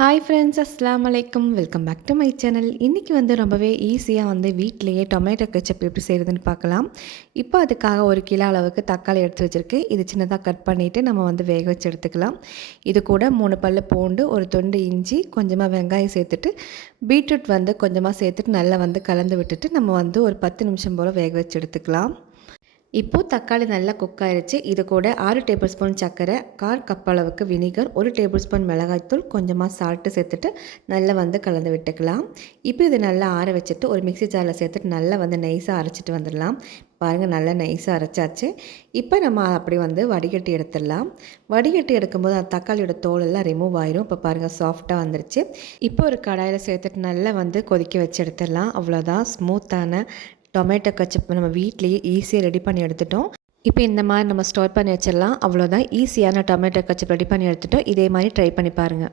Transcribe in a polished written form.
Hi friends, அஸ்ஸலாமு அலைக்கும். Welcome back to my channel. இன்றைக்கி ரொம்பவே ஈஸியாக வீட்டிலேயே டொமேட்டோ கெச்சப் எப்படி செய்கிறதுன்னு பார்க்கலாம். இப்போ அதுக்காக 1 கிலோ அளவுக்கு தக்காளி எடுத்து வச்சுருக்கு. இது சின்னதாக கட் பண்ணிவிட்டு நம்ம வேக வச்சு எடுத்துக்கலாம். இது கூட 3 பல்லு பூண்டு, ஒரு துண்டு இஞ்சி, கொஞ்சமாக வெங்காயம் சேர்த்துட்டு பீட்ரூட் கொஞ்சமாக சேர்த்துட்டு நல்லா கலந்து விட்டுட்டு நம்ம ஒரு 10 நிமிஷம் போல் வேக வச்சு எடுத்துக்கலாம். இப்போது தக்காளி நல்லா குக் ஆகிடுச்சு. இது கூட 6 டேபிள் ஸ்பூன் சர்க்கரை, 1/4 கப் அளவுக்கு வினிகர், 1 டேபிள் ஸ்பூன் மிளகாய்த்தூள், கொஞ்சமாக சால்ட்டு சேர்த்துட்டு நல்லா கலந்து விட்டுக்கலாம். இப்போ இது நல்லா ஆற வச்சுட்டு ஒரு மிக்ஸி ஜாரில் சேர்த்துட்டு நல்லா நைஸாக அரைச்சிட்டு வந்துடலாம். பாருங்கள், நல்லா நைஸாக அரைச்சாச்சு. இப்போ நம்ம அப்படி வடிகட்டி எடுத்துடலாம். வடிகட்டி எடுக்கும்போது அந்த தக்காளியோட தோலெல்லாம் ரிமூவ் ஆயிரும். இப்போ பாருங்கள், சாஃப்டாக வந்துருச்சு. இப்போ ஒரு கடாயில் சேர்த்துட்டு நல்லா கொதிக்க வச்சு எடுத்துடலாம். அவ்வளோதான், ஸ்மூத்தான டொமேட்டோ கெச்சப் நம்ம வீட்லேயே ஈஸியாக ரெடி பண்ணி எடுத்துட்டோம். இப்போ இந்த மாதிரி நம்ம ஸ்டோர் பண்ணி வச்சிடலாம். அவ்வளோதான், ஈஸியான டொமேட்டோ கெச்சப் ரெடி பண்ணி எடுத்துட்டோம். இதே மாதிரி ட்ரை பண்ணி பாருங்கள்.